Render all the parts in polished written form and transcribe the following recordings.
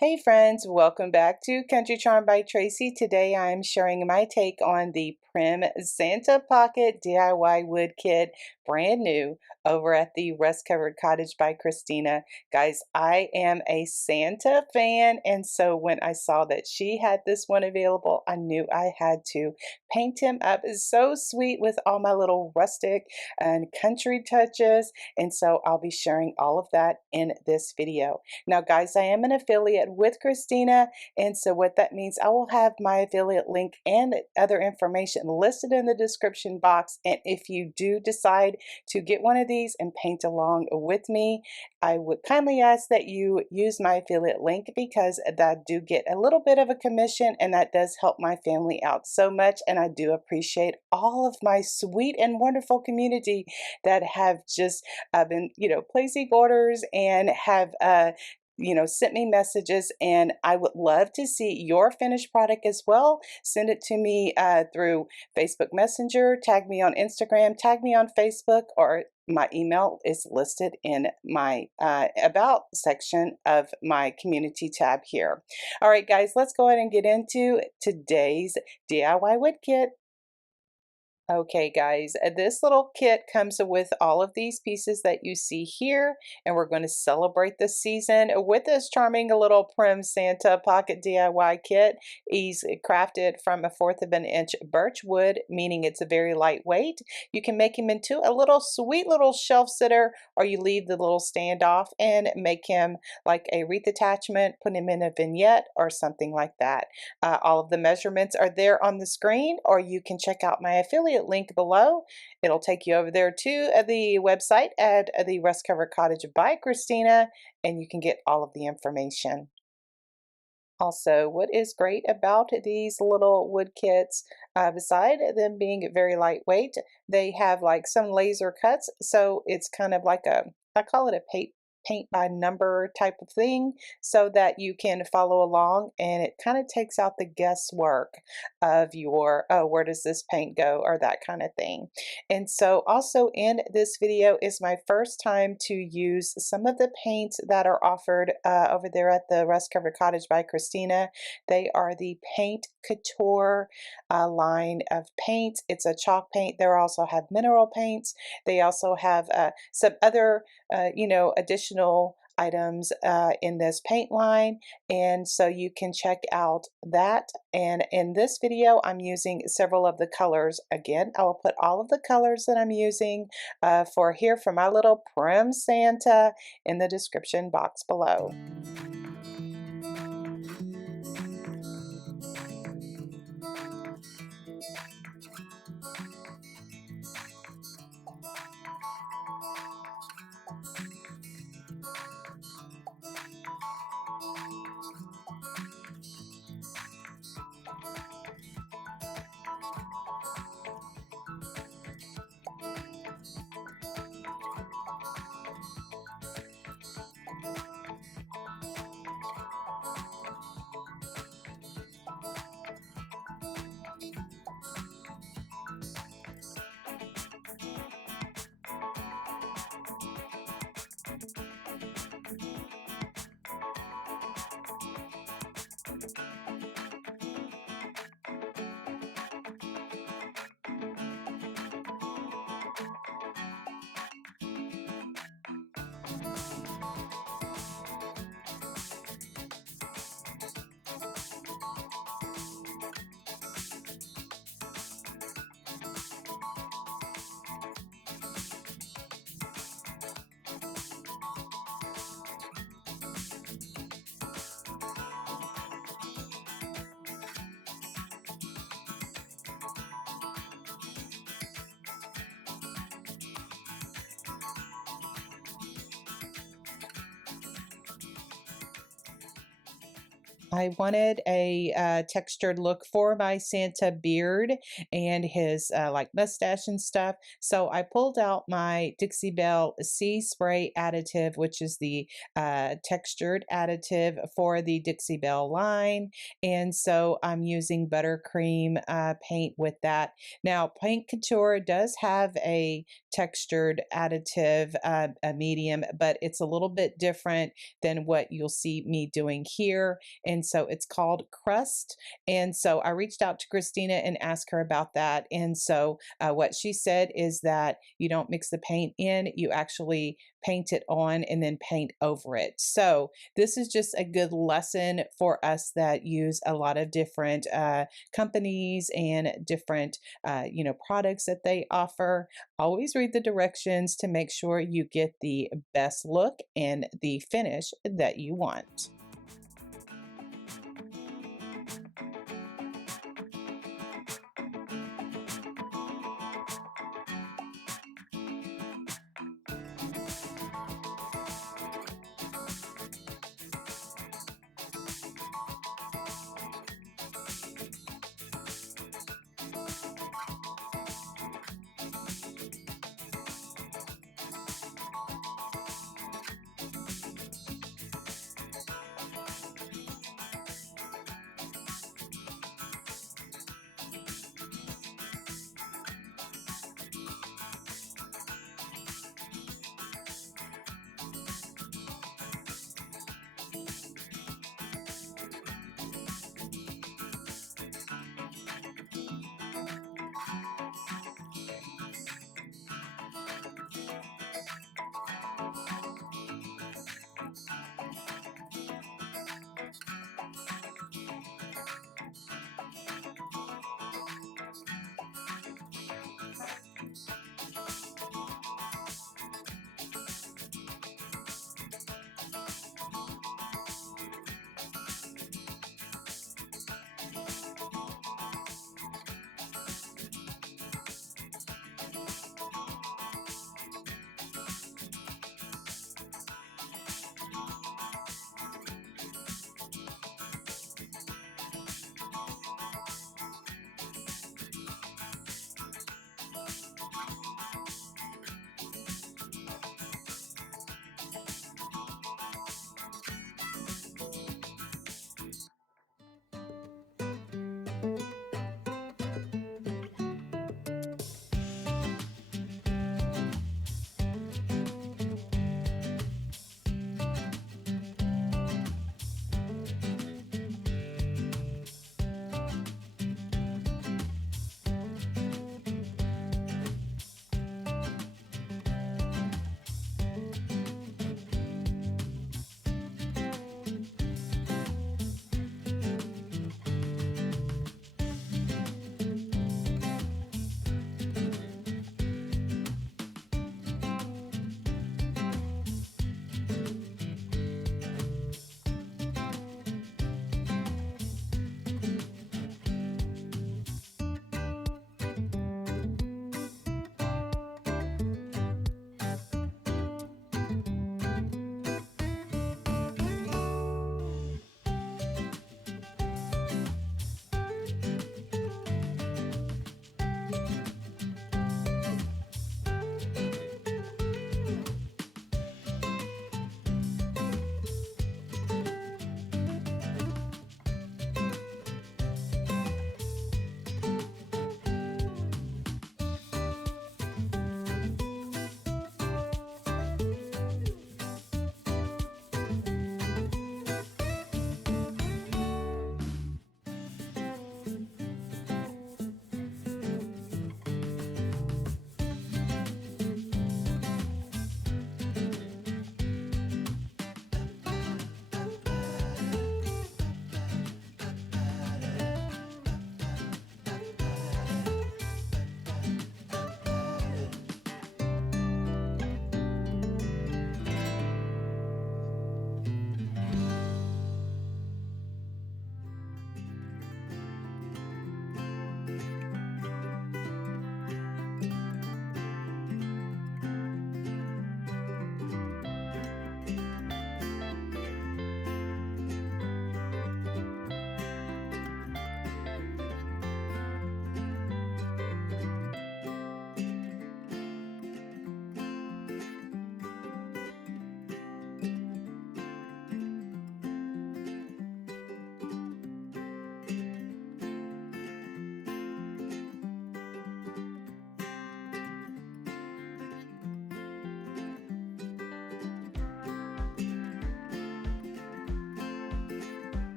Hey friends, welcome back to Country Charm by Tracy. Today I'm sharing my take on the Prim Santa Pocket DIY Wood Kit, brand new, over at the Rust Covered Cottage by Christina. Guys, I am a Santa fan, and so when I saw that she had this one available, I knew I had to paint him up. It's so sweet with all my little rustic and country touches, and so I'll be sharing all of that in this video. Now guys, I am an affiliate with Christina, and so what that means, I will have my affiliate link and other information listed in the description box. And if you do decide to get one of these and paint along with me, I would kindly ask that you use my affiliate link, because that do get a little bit of a commission, and that does help my family out so much. And I do appreciate all of my sweet and wonderful community that have just been, placing orders and have sent me messages, and I would love to see your finished product as well. Send it to me through Facebook Messenger, tag me on Instagram, tag me on Facebook, or my email is listed in my About section of my community tab here. All right, guys, let's go ahead and get into today's DIY wood kit. Okay guys, this little kit comes with all of these pieces that you see here, and we're going to celebrate the season with this charming little Prim Santa Pocket DIY kit. He's crafted from 1/4 of an inch birch wood, meaning it's a very lightweight. You can make him into a little sweet little shelf sitter, or you leave the little stand off and make him like a wreath attachment, put him in a vignette or something like that. All of the measurements are there on the screen, or you can check out my affiliate link below. It'll take you over there to the website at the Rust Covered Cottage by Christina, and you can get all of the information. Also, what is great about these little wood kits, beside them being very lightweight, they have like some laser cuts, so it's kind of like I call it a paint by number type of thing, so that you can follow along, and it kind of takes out the guesswork of your, oh, where does this paint go, or that kind of thing. And so also in this video is my first time to use some of the paints that are offered over there at the Rust Covered Cottage by Christina. They are the Paint Couture line of paints. It's a chalk paint. They also have mineral paints. They also have some other additional items in this paint line, and so you can check out that. And in this video I'm using several of the colors. Again, I will put all of the colors that I'm using for my little Prim Santa in the description box below. I wanted a textured look for my Santa beard and his like mustache and stuff. So I pulled out my Dixie Belle Sea Spray additive, which is the textured additive for the Dixie Belle line. And so I'm using buttercream paint with that. Now, Paint Couture does have a textured additive, a medium, but it's a little bit different than what you'll see me doing here. And so it's called CRUST. And so I reached out to Christina and asked her about that. And so what she said is that you don't mix the paint in, you actually paint it on and then paint over it. So this is just a good lesson for us that use a lot of different companies and different products that they offer. Always read the directions to make sure you get the best look and the finish that you want.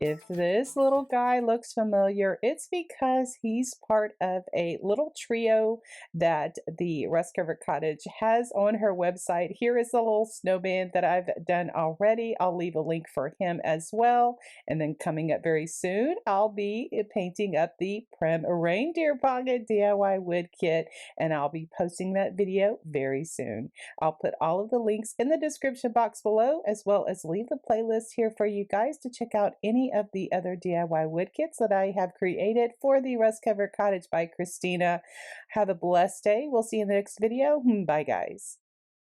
If this little guy looks familiar, it's because he's part of a little trio that the Rust Covered Cottage has on her website. Here is the little snowman that I've done already. I'll leave a link for him as well. And then coming up very soon, I'll be painting up the Prim Reindeer Pocket DIY wood kit, and I'll be posting that video very soon. I'll put all of the links in the description box below, as well as leave the playlist here for you guys to check out any of the other DIY wood kits that I have created for the Rust Covered Cottage by Christina. Have a blessed day. We'll see you in the next video. Bye, guys.